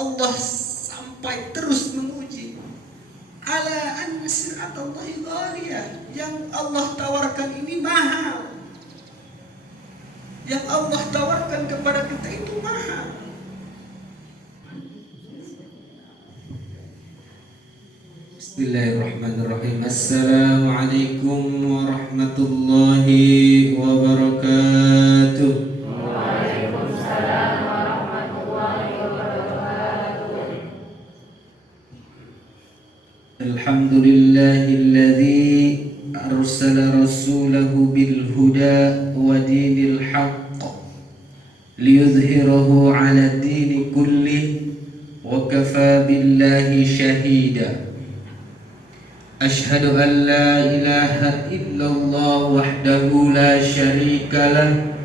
Allah sampai terus menguji. Ala anna sir'atallahi ghaliyah, yang Allah tawarkan ini mahal. Yang Allah tawarkan kepada kita itu mahal. Bismillahirrahmanirrahim. Assalamualaikum warahmatullahi wabarakatuh. Waalaikumsalam warahmatullahi wabarakatuh. Alhamdulillahilladzi arsala rasulahu bil huda wa dinil haqq liyudhhirahu 'ala dini kulli wa kafa billahi shahida. Ashhadu an la ilaha illallah wahdahu la syarika lah,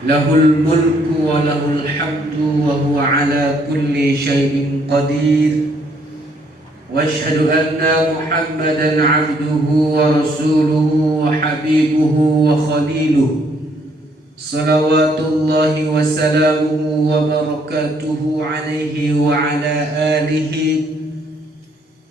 lahul mulku wa lahul hamdu wa huwa ala kulli syai'in qadir. Wa ashhadu anna Muhammadan 'abduhu wa rasuluhu wa habibuhu wa khaliluhu, salawatullahi wa salamuhu wa barakatuhu alaihi wa ala alihi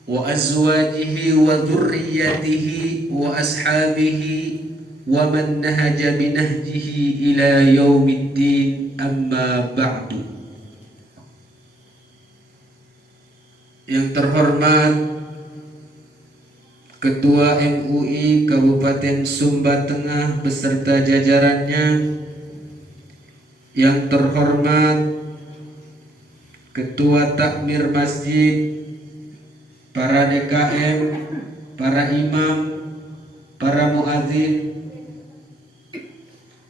wa azwajihi wa dhurriyyatihi wa ashabihi wa man nahaja binahjihi ila yaumiddin, amma ba'du. Yang terhormat Ketua MUI Kabupaten Sumba Tengah beserta jajarannya, yang terhormat Ketua Takmir Masjid, para DKM, para imam, para muadzin,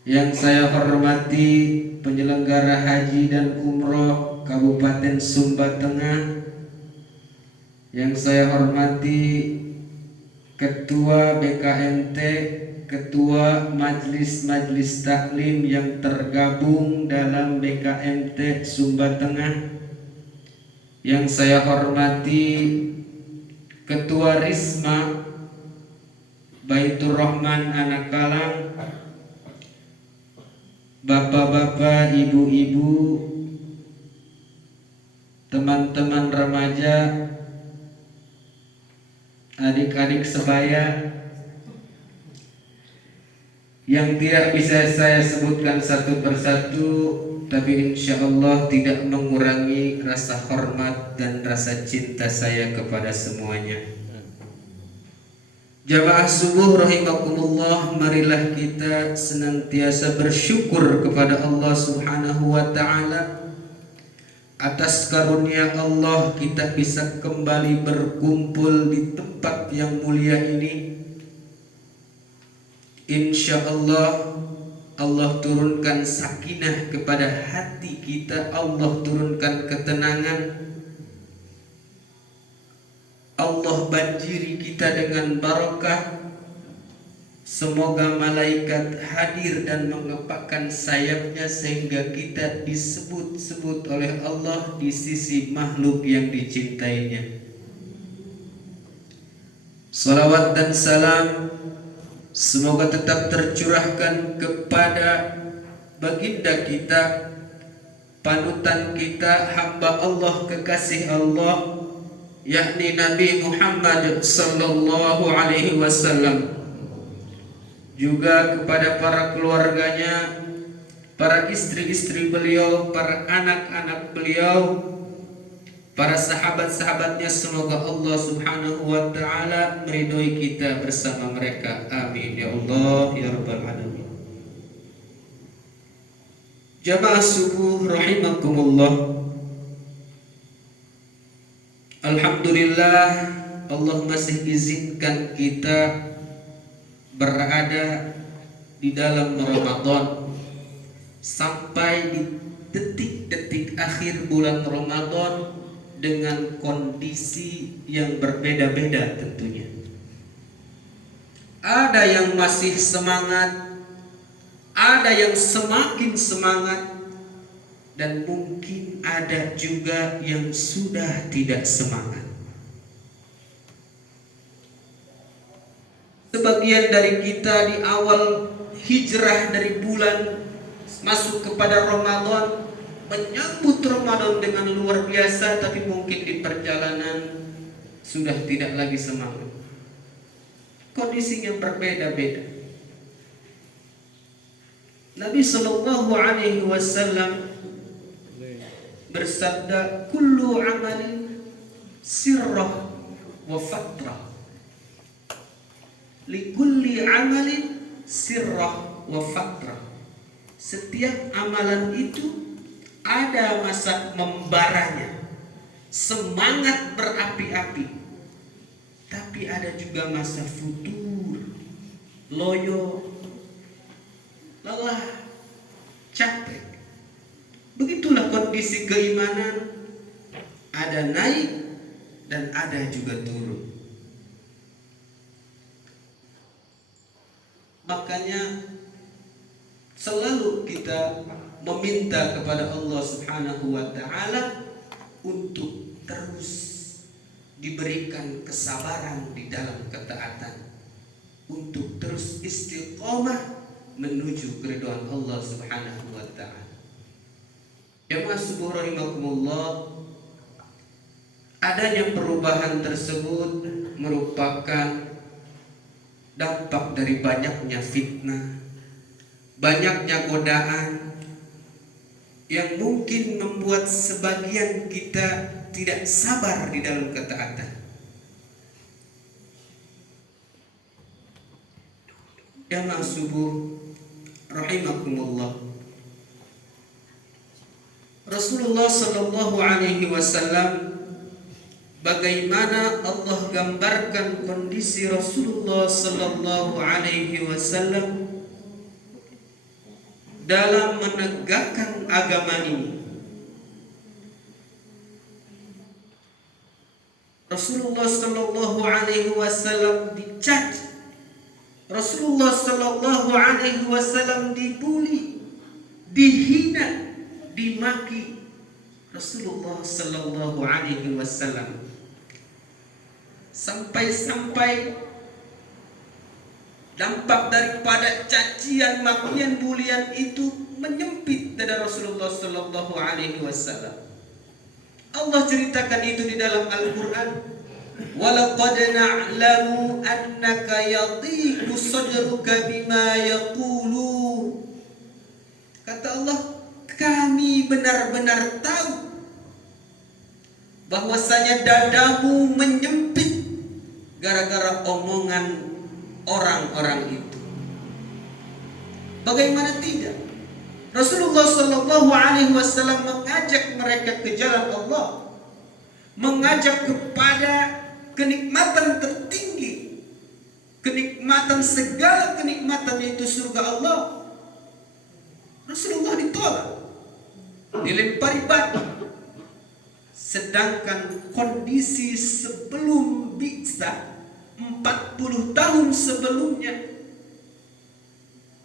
yang saya hormati penyelenggara haji dan umroh Kabupaten Sumba Tengah, yang saya hormati Ketua BKMT, Ketua Majelis Taklim yang tergabung dalam BKMT Sumba Tengah, yang saya hormati Ketua Risma Baitur Rahman Anak Kalang, bapak-bapak, ibu-ibu, teman-teman remaja, adik-adik sebaya, yang tidak bisa saya sebutkan satu persatu, tapi insya Allah tidak mengurangi rasa hormat dan rasa cinta saya kepada semuanya. Jamaah subuh rahimakumullah, marilah kita senantiasa bersyukur kepada Allah Subhanahu wa ta'ala atas karunia Allah kita bisa kembali berkumpul di tempat yang mulia ini. Insya Allah Allah turunkan sakinah kepada hati kita, Allah turunkan ketenangan, Allah banjiri kita dengan barakah. Semoga malaikat hadir dan mengepakkan sayapnya sehingga kita disebut-sebut oleh Allah di sisi makhluk yang dicintainya. Salawat dan salam semoga tetap tercurahkan kepada baginda kita, panutan kita, hamba Allah, kekasih Allah, yakni Nabi Muhammad sallallahu alaihi wasallam, juga kepada para keluarganya, para istri-istri beliau, para anak-anak beliau, para sahabat-sahabatnya. Semoga Allah Subhanahu wa ta'ala meridhoi kita bersama mereka. Amin ya Allah ya rabbal alamin. Jamaah subuh rahimakumullah, alhamdulillah Allah masih izinkan kita berada di dalam Ramadan sampai di detik-detik akhir bulan Ramadan dengan kondisi yang berbeda-beda tentunya. Ada yang masih semangat, ada yang semakin semangat, dan mungkin ada juga yang sudah tidak semangat. Sebagian dari kita di awal hijrah dari bulan masuk kepada Ramadan menyambut Ramadan dengan luar biasa, tapi mungkin di perjalanan sudah tidak lagi semangat. Kondisinya berbeda-beda. Nabi Shallallahu Alaihi Wasallam bersabda, "Kullu amalin sirrah wa fatrah, likulli amalin sirrah wa fatrah." Setiap amalan itu ada masa membaranya, semangat berapi-api, tapi ada juga masa futur, loyo, lelah, capek. Begitulah kondisi keimanan, ada naik dan ada juga turun. Makanya selalu kita meminta kepada Allah Subhanahu wa taala untuk terus diberikan kesabaran di dalam ketaatan, untuk terus istiqomah menuju keridhaan Allah Subhanahu wa taala. Jamaah subuh rahimakumullah, adanya perubahan tersebut merupakan dampak dari banyaknya fitnah, banyaknya godaan yang mungkin membuat sebagian kita tidak sabar di dalam ketaatan. Jamaah subuh rahimakumullah, Rasulullah Sallallahu Alaihi Wasallam, bagaimana Allah gambarkan kondisi Rasulullah Sallallahu Alaihi Wasallam dalam menegakkan agama ini. Rasulullah Sallallahu Alaihi Wasallam dicaci, Rasulullah Sallallahu Alaihi Wasallam dibuli, dihina, dimaki. Rasulullah Sallallahu Alaihi Wasallam sampai dampak daripada cacian, makian, bulian itu menyempit dada Rasulullah Sallallahu Alaihi Wasallam. Allah ceritakan itu di dalam Al-Quran. Walaqad na'lamu annaka yadhiqu sadruka bima yaqulu. Kata Allah, kami benar-benar tahu bahwasanya dadamu menyempit gara-gara omongan orang-orang itu. Bagaimana tidak? Rasulullah Sallallahu Alaihi Wasallam mengajak mereka ke jalan Allah, mengajak kepada kenikmatan tertinggi, kenikmatan, segala kenikmatan, yaitu surga Allah. Rasulullah ditolak, dilempari batu. Sedangkan kondisi sebelum bi'tsah 40 tahun sebelumnya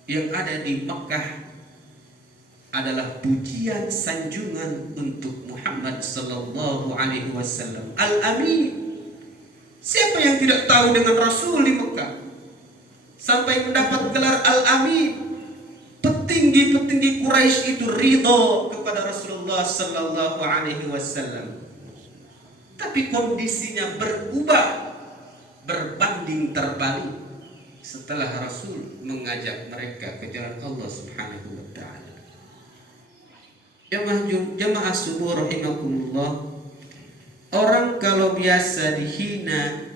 yang ada di Mekah adalah pujian sanjungan untuk Muhammad Sallallahu Alaihi Wasallam, Al-Amin. Siapa yang tidak tahu dengan Rasul di Mekah sampai mendapat gelar Al-Amin? Petinggi-petinggi Quraisy itu ridho kepada Rasulullah Sallallahu Alaihi Wasallam. Tapi kondisinya berubah, berbanding terbalik setelah Rasul mengajak mereka ke jalan Allah Subhanahu wa taala. Jamaah subuh rahimakumullah, orang kalau biasa dihina,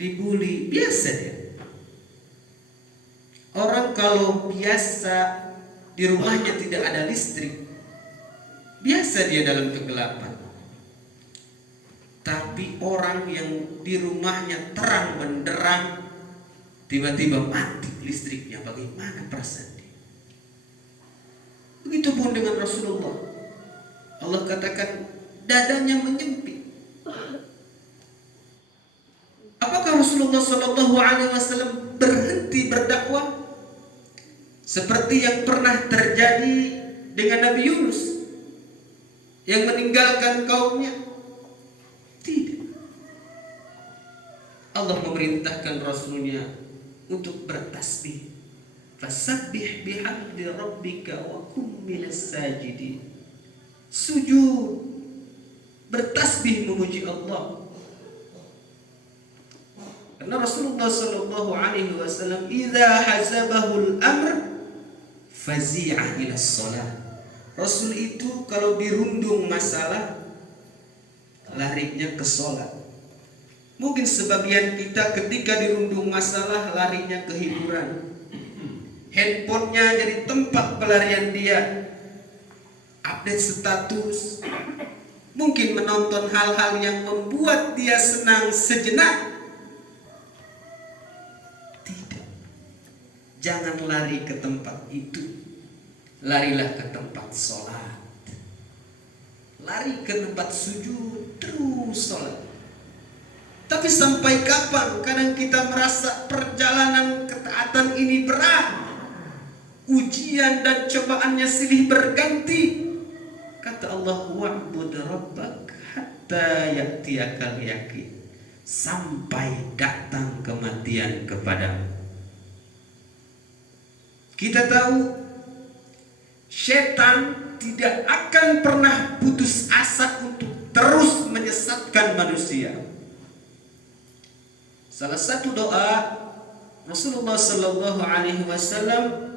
dibuli, biasa dia. Orang kalau biasa di rumahnya tidak ada listrik, biasa dia dalam kegelapan. Tapi orang yang di rumahnya terang benderang, tiba-tiba mati listriknya, bagaimana perasaan dia? Begitupun dengan Rasulullah. Allah katakan dadanya menyempit. Apakah Rasulullah Sallallahu Alaihi Wasallam berhenti berdakwah seperti yang pernah terjadi dengan Nabi Yunus yang meninggalkan kaumnya? Tidak. Allah memerintahkan Rasulnya untuk bertasbih. Fasabbih bihamdi rabbika wa kum minas sajidin. sujud, bertasbih memuji Allah. Karena Rasulullah sallallahu alaihi wasallam idza hazabahul amr fazi'a ila shalah. Rasul itu kalau dirundung masalah larinya ke sholat. Mungkin sebagian kita ketika dirundung masalah larinya ke hiburan. Handphonenya jadi tempat pelarian dia. Update status. Mungkin menonton hal-hal yang membuat dia senang sejenak. Tidak. Jangan lari ke tempat itu. Larilah ke tempat sholat. Lari ke tempat sujud, terus sholat. Tapi sampai kapan? Kadang kita merasa perjalanan ketaatan ini berat. Ujian dan cobaannya silih berganti. Kata Allah, wa'bud rabbak hatta ya'tiyakal yakin. Sampai datang kematian kepadamu. Kita tahu setan tidak akan pernah putus asa untuk terus menyesatkan manusia. Salah satu doa Rasulullah sallallahu alaihi wasallam,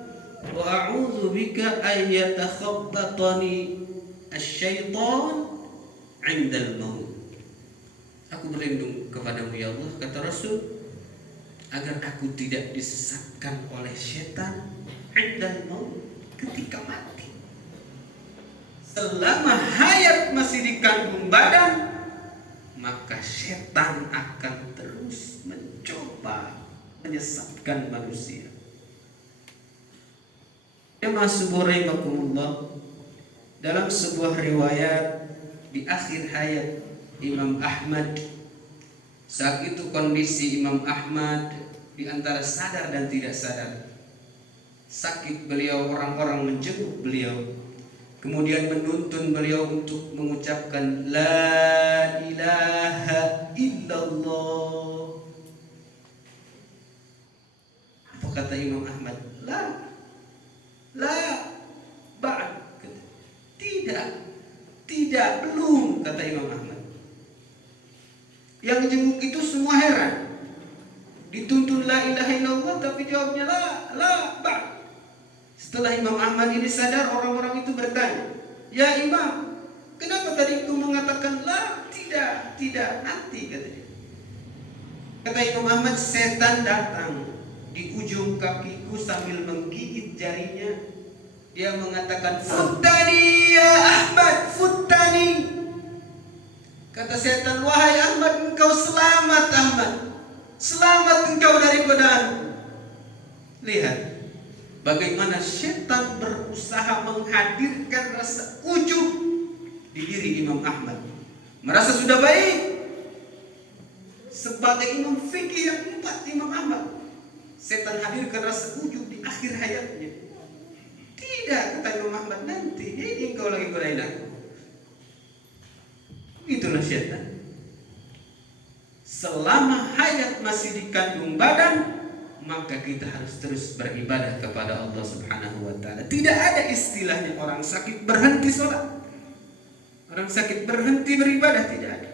wa a'udzu bika ay yatakhabbatani asy-syaitan 'indal maut. Aku berlindung kepadamu ya Allah, kata Rasul, agar aku tidak disesatkan oleh setan 'indal maut, ketika mati. Selama hayat masih di kandung badan, maka setan akan terus mencoba menyesatkan manusia. Jemaah subuh rahimakumullah, dalam sebuah riwayat di akhir hayat Imam Ahmad, saat itu kondisi Imam Ahmad di antara sadar dan tidak sadar. Sakit beliau, orang-orang menjenguk beliau, kemudian menuntun beliau untuk mengucapkan la ilaha illallah. Apa kata Imam Ahmad? La ba'd. Tidak, belum, kata Imam Ahmad. Yang jenguk itu semua heran. Dituntun la ilaha illallah tapi jawabnya la ba'd. Setelah Imam Ahmad ini sadar, orang-orang itu bertanya, ya Imam, kenapa tadi itu mengatakan la? Tidak, nanti, katanya. Kata Imam Ahmad, setan datang di ujung kakiku sambil menggigit jarinya. Dia mengatakan, futtani ya Ahmad, futtani. Kata setan, wahai Ahmad, engkau selamat Ahmad, selamat engkau dari godaan. Lihat bagaimana setan berusaha menghadirkan rasa ujub di diri Imam Ahmad. Merasa sudah baik sebagai imam fikih yang empat Imam Ahmad. Setan hadirkan rasa ujub di akhir hayatnya. Tidak, kata Imam Ahmad, nanti ini engkau lagi godain aku. Itulah setan. Selama hayat masih di kandung badan, maka kita harus terus beribadah kepada Allah Subhanahu wa ta'ala. Tidak ada istilahnya orang sakit berhenti sholat, orang sakit berhenti beribadah, tidak ada.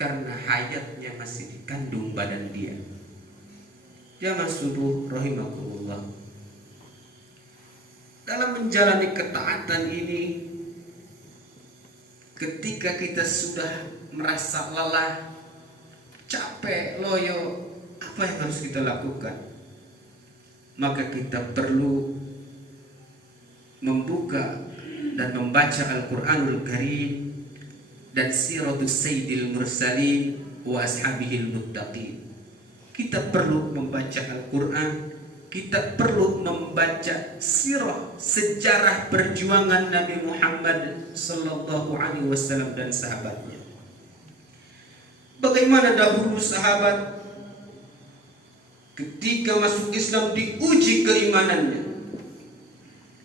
Karena hayatnya masih di kandung badan dia. Jamaah subuh rahimakumullah, dalam menjalani ketaatan ini, ketika kita sudah merasa lelah, capek, loyo, apa yang harus kita lakukan? Maka kita perlu membuka dan membaca Al-Quranul Karim dan Siratus Sayyidil Mursalin wa Ashabihil Muttaqin. Kita perlu membaca Al-Quran, kita perlu membaca sirah, sejarah perjuangan Nabi Muhammad sallallahu alaihi wasallam dan sahabatnya. Bagaimana dahulu sahabat ketika masuk Islam diuji keimanannya.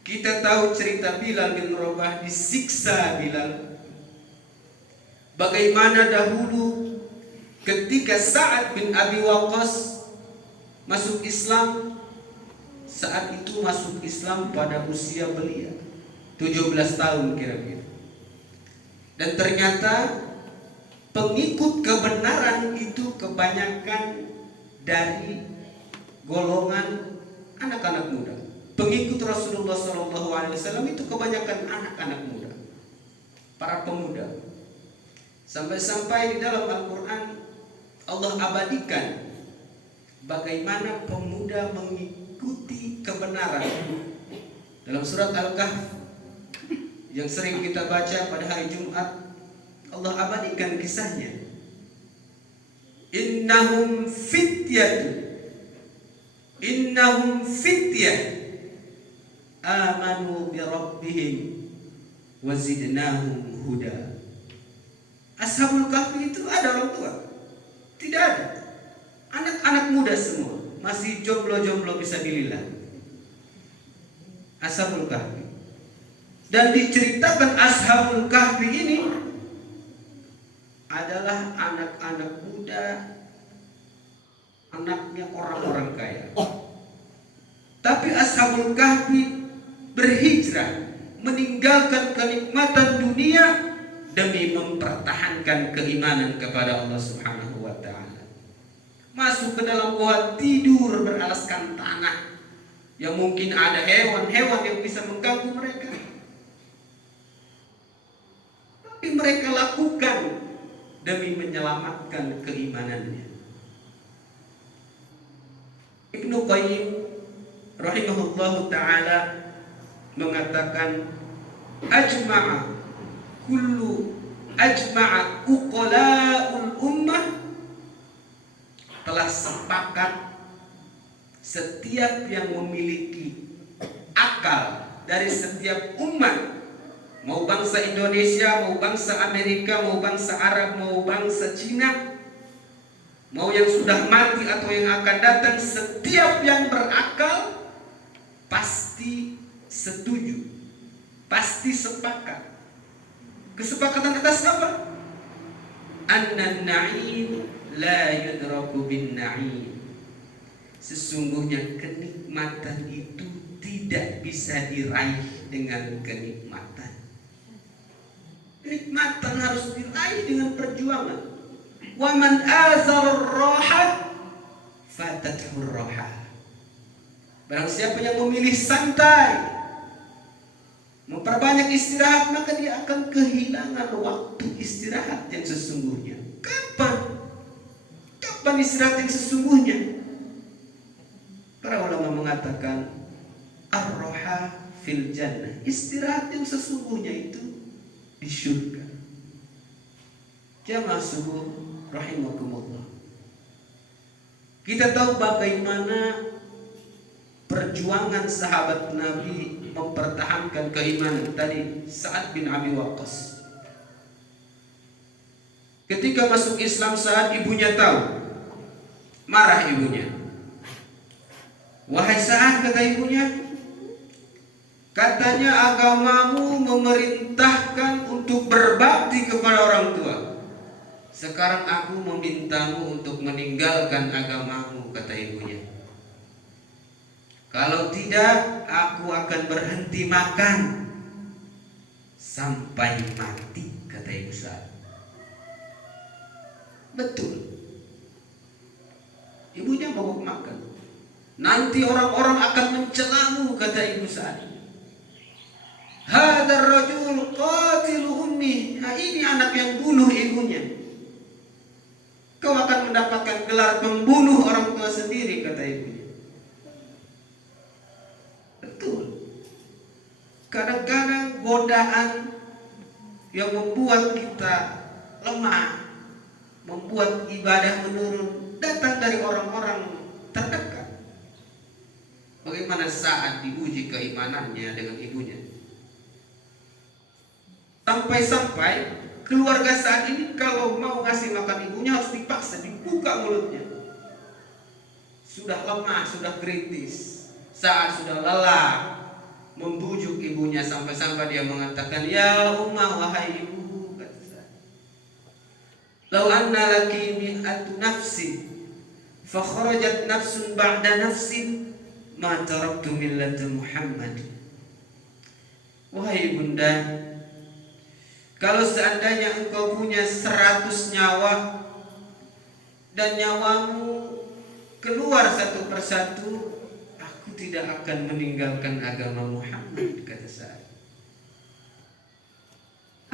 Kita tahu cerita Bilal bin Rabah, disiksa Bilal. Bagaimana dahulu ketika Sa'ad bin Abi Waqqas masuk Islam, saat itu masuk Islam pada usia belia 17 tahun kira-kira. Dan ternyata pengikut kebenaran itu kebanyakan dari golongan anak-anak muda. Pengikut Rasulullah SAW itu kebanyakan anak-anak muda, para pemuda. Sampai-sampai di dalam Al-Quran Allah abadikan bagaimana pemuda mengikuti kebenaran. Dalam surat Al-Kahf yang sering kita baca pada hari Jumat, Allah abadikan kisahnya. Innahum fityah amanu bi rabbihim wa zidnahum huda. Ashabul Kahfi itu ada orang tua? Tidak ada. Anak-anak muda semua, masih jomblo-jomblo bisa bililah. Ashabul Kahfi. Dan diceritakan Ashabul Kahfi ini adalah anak-anak muda, anaknya orang-orang kaya. Tapi Ashabul Kahfi berhijrah, meninggalkan kenikmatan dunia demi mempertahankan keimanan kepada Allah Subhanahu wa taala. Masuk ke dalam gua, tidur beralaskan tanah, yang mungkin ada hewan-hewan yang bisa mengganggu mereka. Tapi mereka lakukan demi menyelamatkan keimanannya. Ibnu Qayyim rahimahullahu ta'ala mengatakan, ajma'a uqala'ul ummah, telah sepakat setiap yang memiliki akal dari setiap umat, mau bangsa Indonesia, mau bangsa Amerika, mau bangsa Arab, mau bangsa Cina, mau yang sudah mati atau yang akan datang, setiap yang berakal pasti setuju, pasti sepakat. Kesepakatan atas apa? Annan na'im la yudraku bin na'im. Sesungguhnya kenikmatan itu tidak bisa diraih dengan kenikmatan. Kenikmatan harus diraih dengan perjuangan. Wa man azar ar-raha fatathu ar-raha. Barang siapa yang memilih santai, memperbanyak istirahat, maka dia akan kehilangan waktu istirahat yang sesungguhnya. Kapan istirahat yang sesungguhnya? Para ulama mengatakan ar-raha fil jannah. Istirahat yang sesungguhnya itu di surga. Jamaah subuh rahimakumullah. Kita tahu bagaimana perjuangan sahabat Nabi mempertahankan keimanan. Tadi Sa'ad bin Abi Waqqas, ketika masuk Islam, saat ibunya tahu, marah ibunya. Wahai Sa'ad, kata ibunya, katanya agamamu memerintahkan untuk berbakti kepada orang tua. Sekarang aku memintamu untuk meninggalkan agamamu, kata ibunya. Kalau tidak, aku akan berhenti makan sampai mati, kata ibu Sa'ad. Betul. Ibunya mau makan. Nanti orang-orang akan mencelamu, kata ibu Sa'ad. Hadar rajul qatilu ummi. Nah, ini anak yang bunuh ibunya. Kau akan mendapatkan gelar pembunuh orang tua sendiri, kata ibunya. Betul. Kadang-kadang godaan yang membuat kita lemah, membuat ibadah menurun, datang dari orang-orang terdekat. Bagaimana saat diuji keimanannya dengan ibunya, sampai-sampai keluarga saat ini kalau mau ngasih makan ibunya harus dipaksa, dibuka mulutnya. Sudah lemah, sudah kritis, saat sudah lelah membujuk ibunya, sampai-sampai dia mengatakan, ya ummah, wahai ibu, kata saya, lau anna laki mi'atu nafsin fa kharajat nafsun ba'da nafsin ma taraktu millata Muhammad. Wahai ibunda, Kalau seandainya engkau punya 100 nyawa dan nyawamu keluar satu persatu, aku tidak akan meninggalkan agama Muhammad, kata Sa'ad.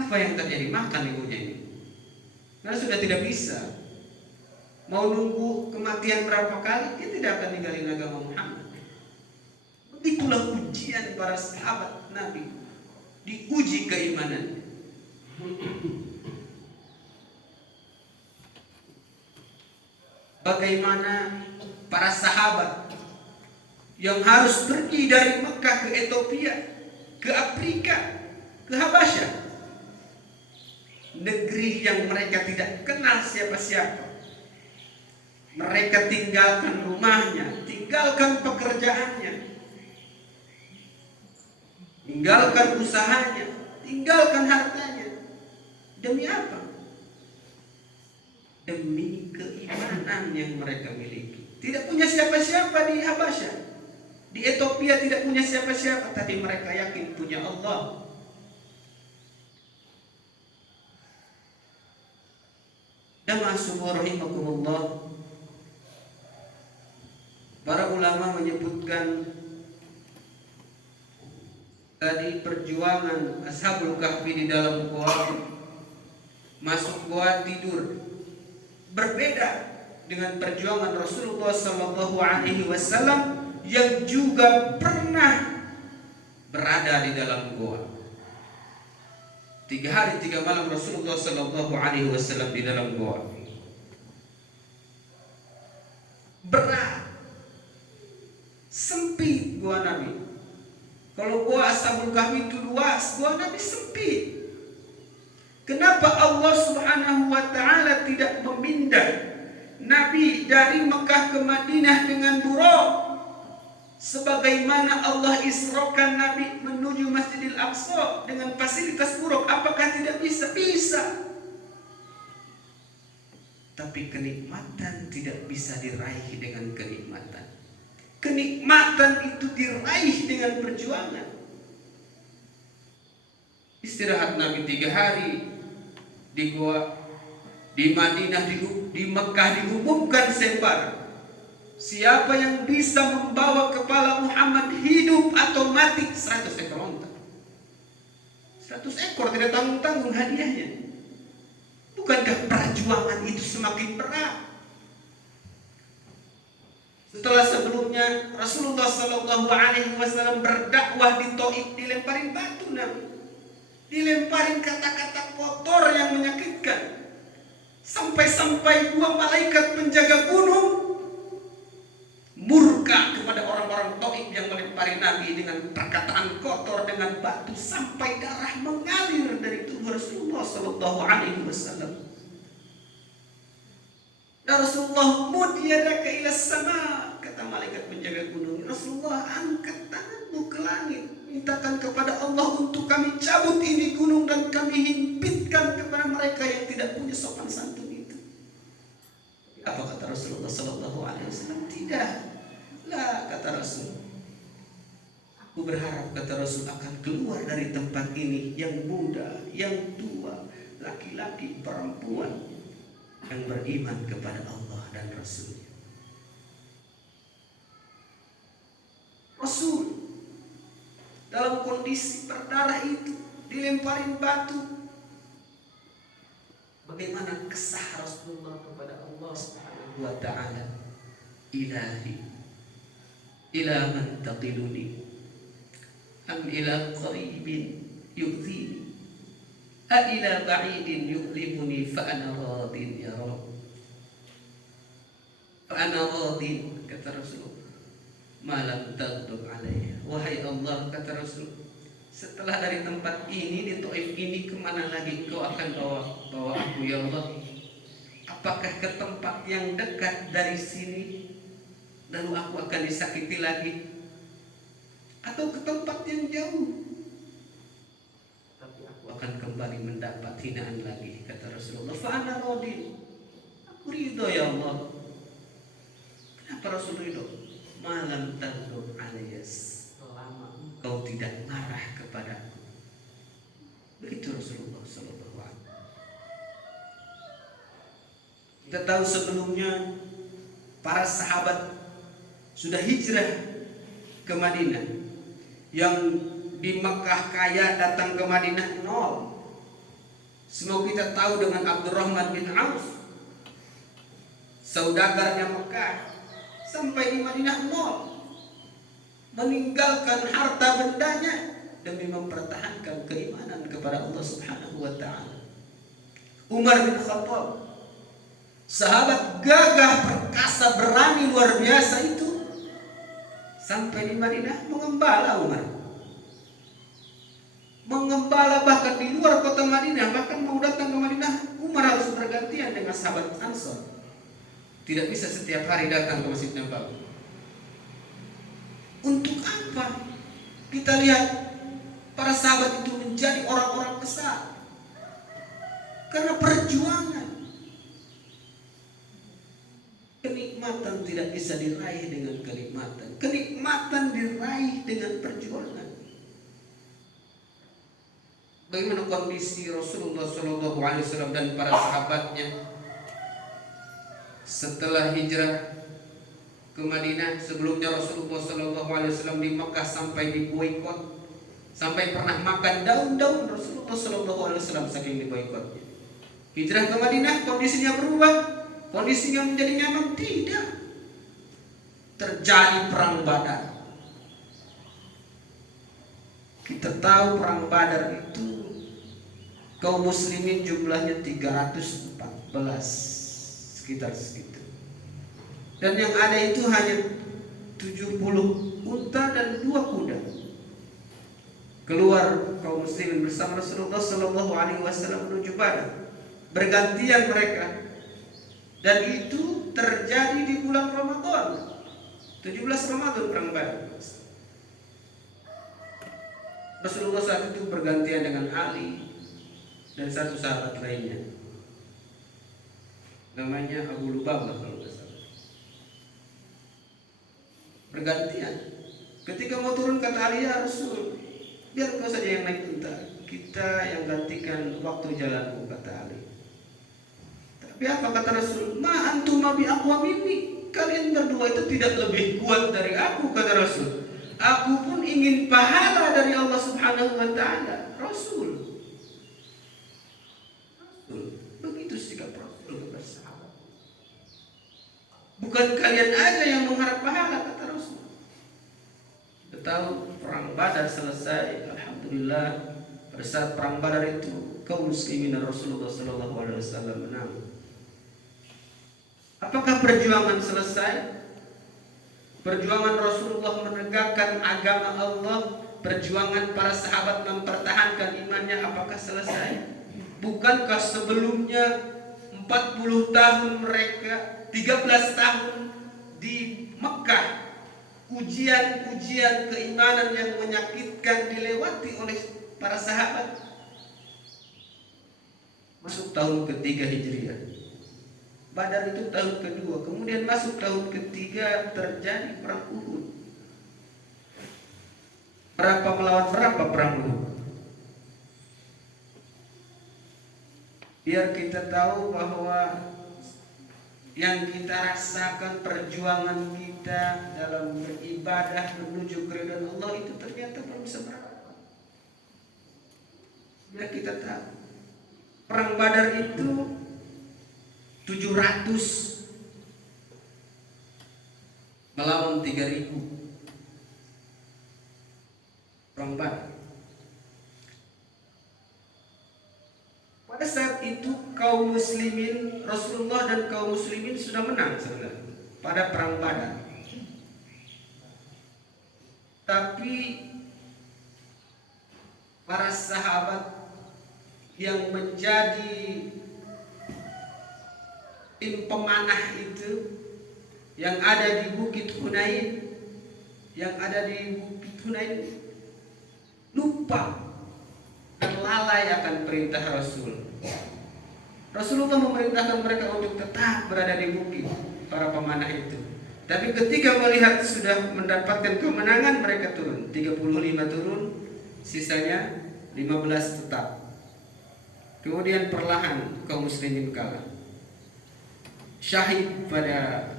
Apa yang terjadi? Makan ibunya ini. Karena sudah tidak bisa. Mau nunggu kematian berapa kali, dia tidak akan ninggalin agama Muhammad. Begitulah ujian para sahabat Nabi. Diuji keimanan. Bagaimana para sahabat yang harus pergi dari Mekah ke Ethiopia, ke Afrika, ke Habasyah, negeri yang mereka tidak kenal siapa-siapa. Mereka tinggalkan rumahnya, tinggalkan pekerjaannya, tinggalkan usahanya, tinggalkan hartanya. Demi apa? Demi keimanan yang mereka miliki. Tidak punya siapa-siapa di Habasyah, di Ethiopia tidak punya siapa-siapa, tapi mereka yakin punya Allah. Jamaah semua rahimakumullah, para ulama menyebutkan tadi perjuangan Ashabul Kahfi di dalam gua, masuk gua tidur, berbeda dengan perjuangan Rasulullah Sallallahu Alaihi Wasallam yang juga pernah berada di dalam gua. 3 hari 3 malam Rasulullah Sallallahu Alaihi Wasallam di dalam gua. Berat, sempit gua Nabi. Kalau gua Ashabul Kahfi itu luas, gua Nabi sempit. Kenapa Allah Subhanahu wa taala tidak memindah Nabi dari Mekah ke Madinah dengan buruk sebagaimana Allah isrokan Nabi menuju Masjidil Aqsa dengan fasilitas buruk? Apakah tidak bisa? Bisa. Tapi kenikmatan tidak bisa diraih dengan kenikmatan. Kenikmatan itu diraih dengan perjuangan. Istirahat Nabi 3 hari di gua, di Madinah, di Mekah diumumkan sebar, siapa yang bisa membawa kepala Muhammad hidup atau mati 100 ekor onta. 100 ekor tidak tanggung-tanggung hadiahnya. Bukankah perjuangan itu semakin berat? Setelah sebelumnya Rasulullah Sallallahu Alaihi Wasallam berdakwah di Taif, dilemparin batu Nabi, dilemparin kata-kata kotor yang menyakitkan, sampai-sampai 2 malaikat penjaga gunung murka kepada orang-orang Taif yang melempari Nabi dengan perkataan kotor, dengan batu, sampai darah mengalir dari tubuh Rasulullah Sallallahu Alaihi Wasallam. Ya Rasulullah, mud yadaka ila sama, kata malaikat penjaga gunung. Rasulullah, angkat tanganmu ke langit, mintakan kepada Allah untuk kami cabut ini gunung dan kami himpitkan kepada mereka yang tidak punya sopan santun itu. Apa kata Rasulullah Sallallahu Alaihi Wasallam? Tidak. Lah, kata Rasul, aku berharap, kata Rasul, akan keluar dari tempat ini yang muda, yang tua, laki-laki, perempuan yang beriman kepada Allah dan Rasul. Rasul dalam kondisi berdarah itu, dilemparin batu. Bagaimana kesah Rasulullah kepada Allah Subhanahu wa taala? Ilahi, ila man taqiluni, am ila qaribin yu'zini, a ila ba'idin yu'limuni, fa ana radin ya Rabb, fa ana radin, kata Rasulullah, malam taghdab alayya. Wahai Allah, kata Rasul, setelah dari tempat ini, di Taif ini, kemana lagi kau akan bawa aku ya Allah? Apakah ke tempat yang dekat dari sini lalu aku akan disakiti lagi, atau ke tempat yang jauh tapi aku akan kembali mendapat hinaan lagi, kata Rasulullah. Fa ana radin, aku ridho ya Allah. Kenapa Rasul ridho? Malam taghdab alayya, selama kau tidak marah kepadaku. Begitu Rasulullah sallallahu alaihi wasallam. Kita tahu sebelumnya para sahabat sudah hijrah ke Madinah. Yang di Mekah kaya datang ke Madinah nol. Semua kita tahu dengan Abdurrahman bin Auf, saudagarnya Mekah, sampai di Madinah nol, meninggalkan harta bendanya demi mempertahankan keimanan kepada Allah Subhanahu wa taala. Umar bin Khattab, sahabat gagah, perkasa, berani luar biasa itu, sampai di Madinah mengembala Umar. Mengembala bahkan di luar kota Madinah, bahkan mau datang ke Madinah, Umar harus bergantian dengan sahabat Ansor. Tidak bisa setiap hari datang ke Masjid Nabawi. Untuk apa? Kita lihat para sahabat itu menjadi orang-orang besar karena perjuangan. Kenikmatan tidak bisa diraih dengan kenikmatan. Kenikmatan diraih dengan perjuangan. Bagaimana kondisi Rasulullah SAW dan para sahabatnya setelah hijrah ke Madinah? Sebelumnya Rasulullah SAW di Mekah sampai diboikot, sampai pernah makan daun-daun Rasulullah SAW saking diboikotnya. Hijrah ke Madinah kondisinya berubah, kondisinya menjadi nyaman? Tidak. Terjadi perang Badar. Kita tahu perang Badar itu kaum muslimin jumlahnya 314, sekitar segitu. Dan yang ada itu hanya 70 unta dan 2 kuda. Keluar kaum muslimin bersama Rasulullah SAW menuju Badar, bergantian mereka. Dan itu terjadi di bulan Ramadan, 17 Ramadan perang Badar. Rasulullah saat itu bergantian dengan Ali dan satu sahabat lainnya, namanya Abu Lubabah kalau tidak salah. Bergantian. Ketika mau turun kata Ali, ya Rasul, biar kau saja yang naik unta, kita yang gantikan waktu jalanmu, kata Ali. Tapi apa kata Rasul? Ma antum bi aqwa minni. Kalian berdua itu tidak lebih kuat dari aku, kata Rasul. Aku pun ingin pahala dari Allah Subhanahu wa taala. Rasul. Begitu sikap Rasul kepada sahabat. Bukan kalian aja yang mengharap pahala, kata Rasul. Kita tahu perang Badar selesai, alhamdulillah. Pada saat perang Badar itu kaum muslimin dan Rasulullah SAW menang. Apakah perjuangan selesai? Perjuangan Rasulullah menegakkan agama Allah, perjuangan para sahabat mempertahankan imannya, apakah selesai? Bukankah sebelumnya 40 tahun mereka, 13 tahun di Mekah, ujian-ujian keimanan yang menyakitkan dilewati oleh para sahabat? Masuk tahun ketiga Hijriah, Badar itu tahun kedua, kemudian masuk tahun ketiga terjadi perang Uhud. Berapa melawan berapa perang Uhud? Biar kita tahu bahwa yang kita rasakan, perjuangan kita dalam beribadah menuju keridhaan Allah itu ternyata belum seberapa. Biar kita tahu, perang Badar itu 700 melawan 3000. Perang Badar. Pada saat itu kaum muslimin, Rasulullah dan kaum muslimin sudah menang sebenarnya pada perang Badar. Tapi para sahabat yang menjadi tim pemanah itu, yang ada di Bukit Hunain, lupa dan lalai akan perintah Rasul. Rasulullah memerintahkan mereka untuk tetap berada di bukit, para pemanah itu. Tapi ketika melihat sudah mendapatkan kemenangan, mereka turun. 35 turun, sisanya 15 tetap. Kemudian perlahan kaum muslimin kalah. Syahid pada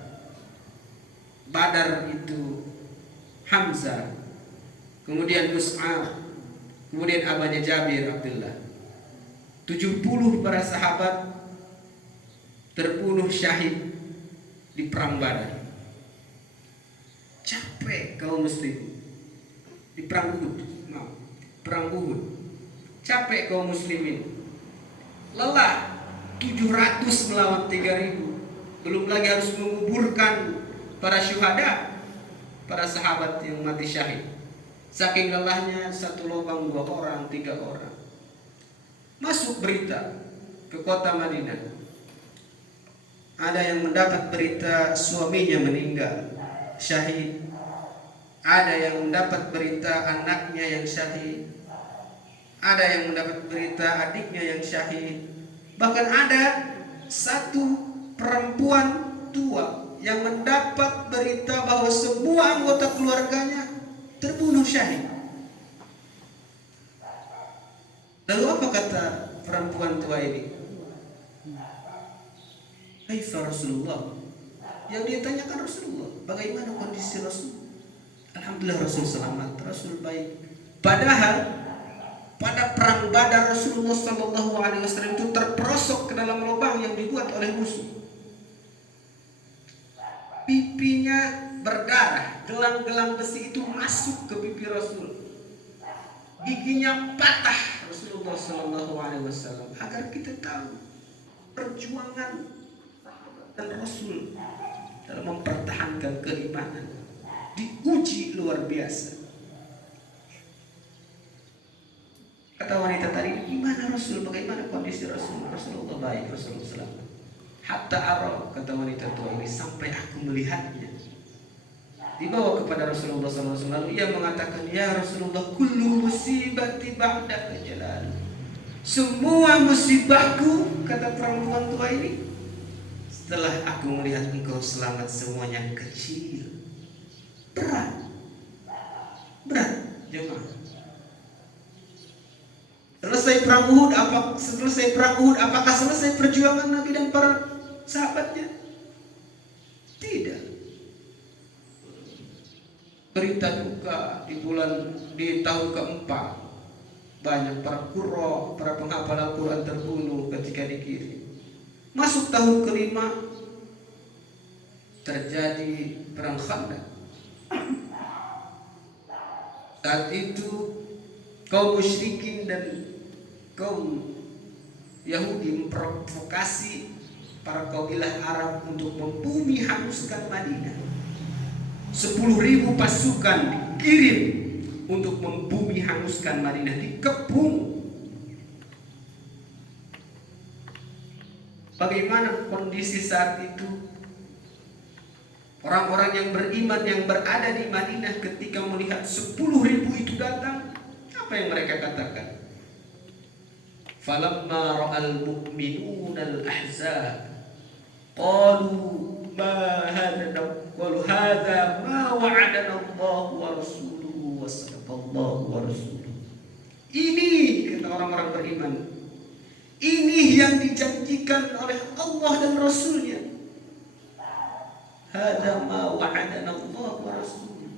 Badar itu Hamzah, kemudian Mus'ab, kemudian abahnya Jabir Abdullah. 70 para sahabat terbunuh syahid di perang Badar. Capek kaum muslim di perang Uhud. Perang Uhud. Capek kaum muslimin. Lelah 700 melawan 3000. Belum lagi harus menguburkan para syuhada, para sahabat yang mati syahid. Saking lelahnya, satu lubang 2 orang, 3 orang. Masuk berita ke kota Madinah. Ada yang mendapat berita suaminya meninggal syahid. Ada yang mendapat berita anaknya yang syahid. Ada yang mendapat berita adiknya yang syahid. Bahkan ada satu perempuan tua yang mendapat berita bahwa semua anggota keluarganya terbunuh syahid. Lalu apa kata perempuan tua ini? Kaifa Rasulullah? Yang dia tanyakan Rasulullah, bagaimana kondisi Rasul? Alhamdulillah Rasul selamat, Rasul baik. Padahal pada perang Badar Rasulullah SAW itu terperosok ke dalam lubang yang dibuat oleh musuh. Pipinya berdarah, gelang-gelang besi itu masuk ke pipi Rasul. Giginya patah Rasulullah SAW. Agar kita tahu perjuangan dan Rasul dalam mempertahankan keimanan diuji luar biasa. Kata wanita tadi, gimana Rasul? Bagaimana kondisi Rasul? Rasulullah baik, Rasulullah selamat. Hatta arah, kata wanita tua ini, sampai aku melihatnya. Dibawa kepada Rasulullah SAW. Lalu ia mengatakan, ya Rasulullah, kullu musibati ba'da jalal. Semua musibahku, kata perempuan tua ini, setelah aku melihat engkau selamat, semuanya kecil. Berat jemaah. Selesai perang Uhud, apakah selesai perjuangan Nabi dan para sahabatnya? Tidak. Berita duka di tahun keempat, banyak para qurra, para penghafal Al-Quran terbunuh ketika dikirim. Masuk tahun kelima, terjadi perang Khandaq. Saat itu kaum musyrikin dan kaum Yahudi memprovokasi para kabilah Arab untuk membumi hanguskan Madinah. 10.000 pasukan dikirim untuk membumi hanguskan Madinah, dikepung. Bagaimana kondisi saat itu? Orang-orang yang beriman yang berada di Madinah ketika melihat 10.000 itu datang, apa yang mereka katakan? Falamma ra'al mu'minuna al-ahzab qalu ma hadha ma wa'adana Allah wa rasuluhu wa sadaqallahu wa rasuluhu. Ini, kata orang-orang beriman, ini yang dijanjikan oleh Allah dan Rasulnya. Hadza ma wa'adana Allah wa rasuluhu.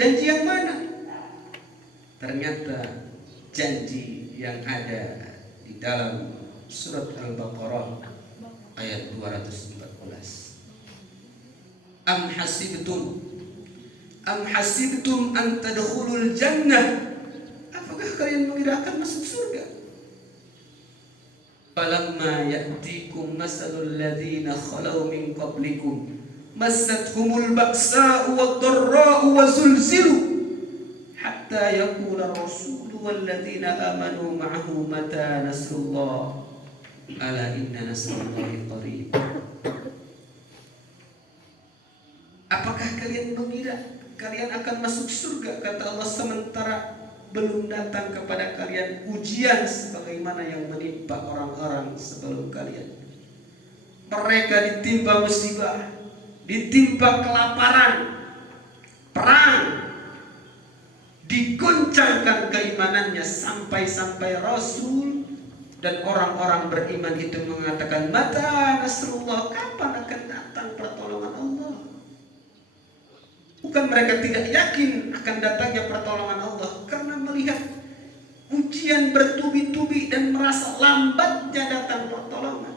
Janji yang mana? Ternyata janji yang ada di dalam surat Al-Baqarah ayat 214. Am hasibtum an tadkhulul jannah? Apakah kalian mengira akan masuk surga? Falamma ya'tikum masalul ladzina khalau min qablikum massathumul ba'sa'u wad-dharra'u wa zulzilu hatta yaqula ar-rasulu wal ladzina amanu ma'ahu mata nasrullah ala inna nasrullahi qarib. Apakah kalian mengira kalian akan masuk surga, kata Allah, sementara belum datang kepada kalian ujian sebagaimana yang menimpa orang-orang sebelum kalian? Mereka ditimpa musibah, ditimpa kelaparan, perang, diguncangkan keimanannya sampai-sampai Rasul Dan orang-orang beriman itu mengatakan, mata nasrullah, kapan akan datang pertolongan Allah? Bukan mereka tidak yakin akan datangnya pertolongan Allah, karena melihat ujian bertubi-tubi dan merasa lambatnya datang pertolongan.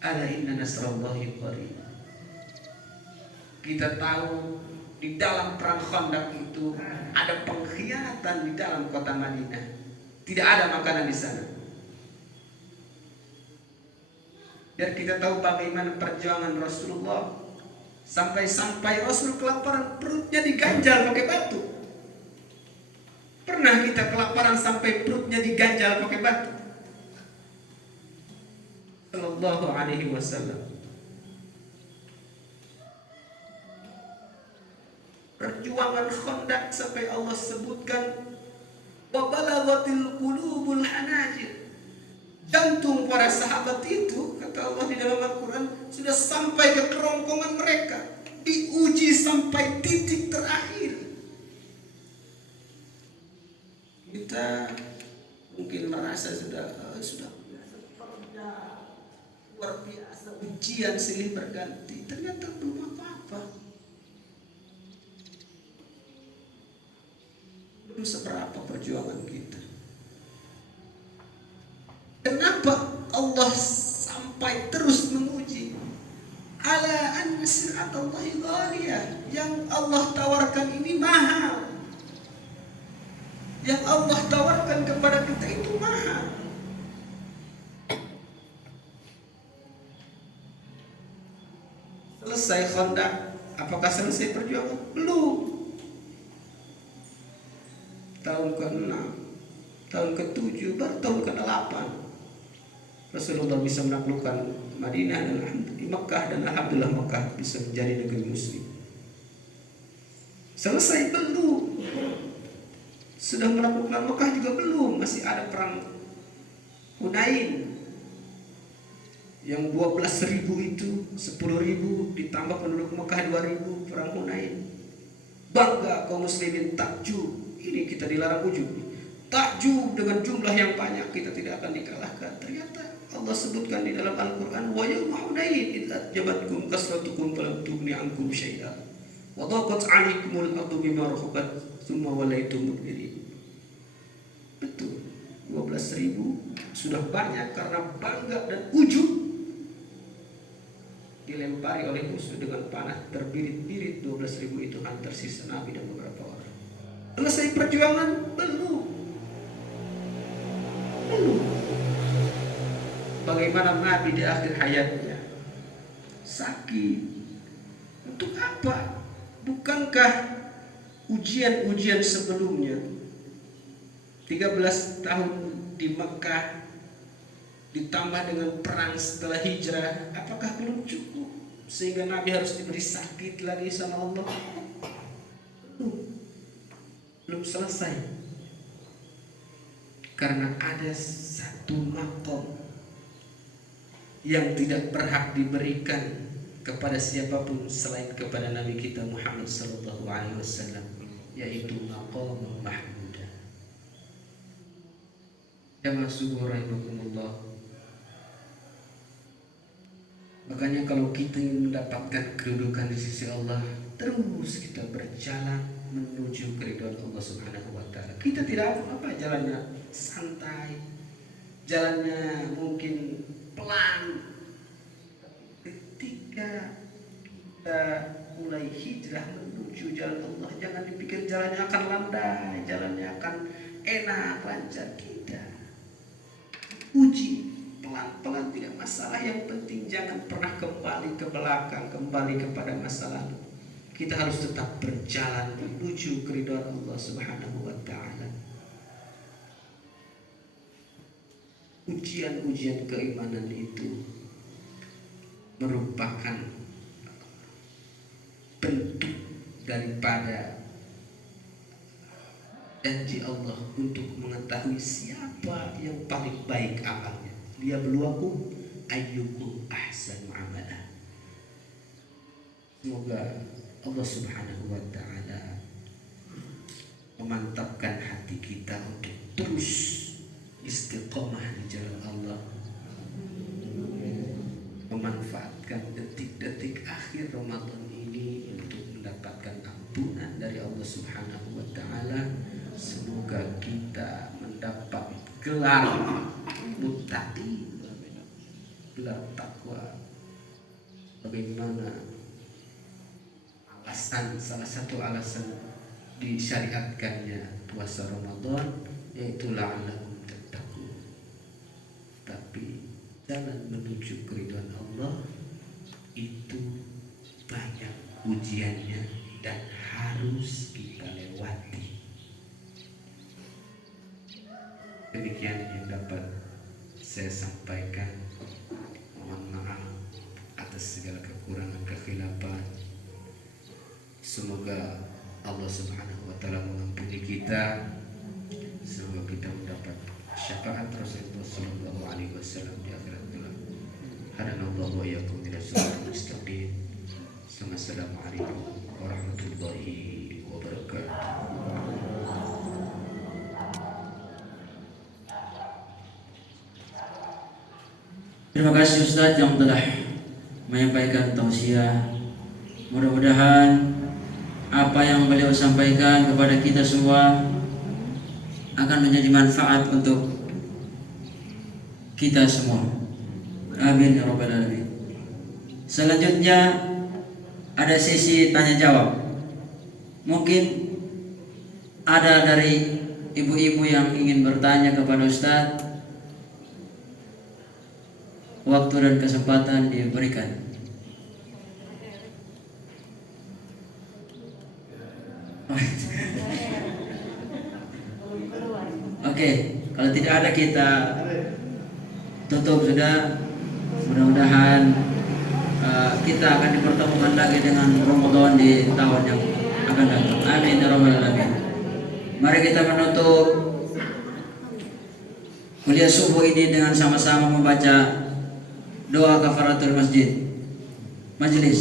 Ala inna nasrallahi qarib. Kita tahu di dalam perang Khandaq itu ada pengkhianatan di dalam kota Madinah. Tidak ada makanan di sana. Dan kita tahu bagaimana perjuangan Rasulullah. Sampai-sampai Rasul kelaparan, perutnya diganjal pakai batu. Pernah kita kelaparan sampai perutnya diganjal pakai batu? Sallallahu alaihi wasallam. Perjuangan Khandaq sampai Allah sebutkan, wa balaghatil qulubul hanajir. Jantung para sahabat itu, kata Allah di dalam Al-Quran, sudah sampai ke kerongkongan mereka, diuji sampai titik terakhir. Kita mungkin merasa sudah luar biasa, ujian silih berganti, ternyata belum apa-apa, belum seberapa perjuangan kita. Kenapa Allah sampai terus menguji? Ala anna sir'atallahi ghaliyah. Yang Allah tawarkan ini mahal. Yang Allah tawarkan kepada kita itu mahal. Selesai Khandaq, apakah selesai perjuangan? Belum. Tahun ke-6, tahun ke-7, baru tahun ke-8 Rasulullah bisa menaklukkan Madinah dan Mekah, dan alhamdulillah Mekah bisa menjadi negeri muslim. Selesai belum. Sudah menaklukkan Mekah juga belum, masih ada perang Hunain. Yang 12.000 itu 10.000 ditambah penduduk Mekah 2.000, perang Hunain. Bangga kaum muslimin, takjub. Ini kita dilarang ujub. Takjub dengan jumlah yang banyak, kita tidak akan dikalahkan. Ternyata Allah sebutkan di dalam Al-Quran, wa yawma hunain idh a'jabatkum kasratukum falam tughni ankum syai'a wa dhaqat 'alaikumul ardu bima rahabat tsumma wallaytum mudbirin. Betul, 12.000 sudah banyak karena bangga dan ujub, dilempari oleh musuh dengan panah terbirit-birit. 12.000 itu hanya tersisa Nabi dan beberapa orang. Selesai perjuangan? Belum. Bagaimana Nabi di akhir hayatnya? Sakit. Untuk apa? Bukankah ujian-ujian sebelumnya 13 tahun di Mekah ditambah dengan perang setelah hijrah, apakah belum cukup sehingga Nabi harus diberi sakit lagi sama Allah? Belum selesai. Karena ada satu makom yang tidak berhak diberikan kepada siapapun selain kepada Nabi kita Muhammad sallallahu alaihi wasallam, yaitu maqam mahmudah. Jamaah subuh rahimakumullah. Makanya kalau kita ingin mendapatkan kedudukan di sisi Allah, terus kita berjalan menuju keridhaan Allah Subhanahu wa taala. Kita tidak apa jalannya santai, jalannya mungkin pelan. Ketika kita mulai hijrah menuju jalan Allah, jangan dipikir jalannya akan landai, jalannya akan enak, lancar. Tidak. Uji pelan-pelan, tidak masalah. Yang penting jangan pernah kembali ke belakang, kembali kepada masa lalu. Kita harus tetap berjalan menuju keridhaan Allah Subhanahu wa taala. Ujian-ujian keimanan itu merupakan bentuk daripada janji Allah untuk mengetahui siapa yang paling baik amalnya. Dia beluaku ayyukum ahsanu amala. Semoga Allah Subhanahu wa taala memantapkan hati kita untuk terus istiqomah di jalan Allah, memanfaatkan detik-detik akhir Ramadan ini untuk mendapatkan ampunan dari Allah Subhanahu wa Ta'ala. Semoga kita mendapat gelar muttaqi, gelar takwa. Bagaimana salah satu alasan disyariatkannya puasa Ramadan, yaitu la'allahum tattaqun. Tapi jalan menuju keridhaan Allah itu banyak ujiannya dan harus kita lewati. Demikian yang dapat saya sampaikan. Mohon maaf atas segala kekurangan kekhilafan. Semoga Allah Subhanahu wa Ta'ala mengampuni kita. Semoga kita mendapat syafaat Rasulullah sallallahu alaihi wasallam di akhirat kelak. Hadanallahu wa iyyakum ila siratal mustaqim. Assalamualaikum warahmatullahi wabarakatuh. Terima kasih Ustadz yang telah menyampaikan tausiah. Mudah-mudahan apa yang beliau sampaikan kepada kita semua akan menjadi manfaat untuk kita semua. Amin ya rabbal alamin. Selanjutnya ada sesi tanya jawab. Mungkin ada dari ibu-ibu yang ingin bertanya kepada Ustadz. Waktu dan kesempatan diberikan. Oke, kalau tidak ada kita tutup sudah. Mudah-mudahan kita akan dipertemukan lagi dengan Ramadan di tahun yang akan datang. Amin ya rabbal alamin. Mari kita menutup kuliah subuh ini dengan sama-sama membaca doa kafaratul majlis.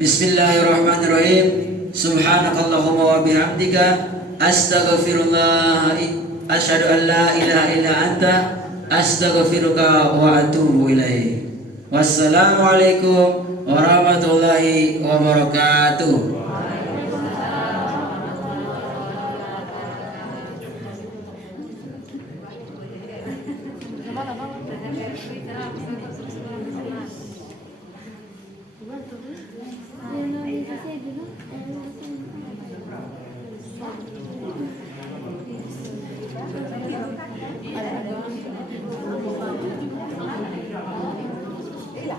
Bismillahirrahmanirrahim. Subhanakallahumma wa bihamdika astaghfirullah, asyhadu an la ilaha illa anta astaghfiruka wa atubu ilaik. Wassalamualaikum warahmatullahi wabarakatuh. Iya.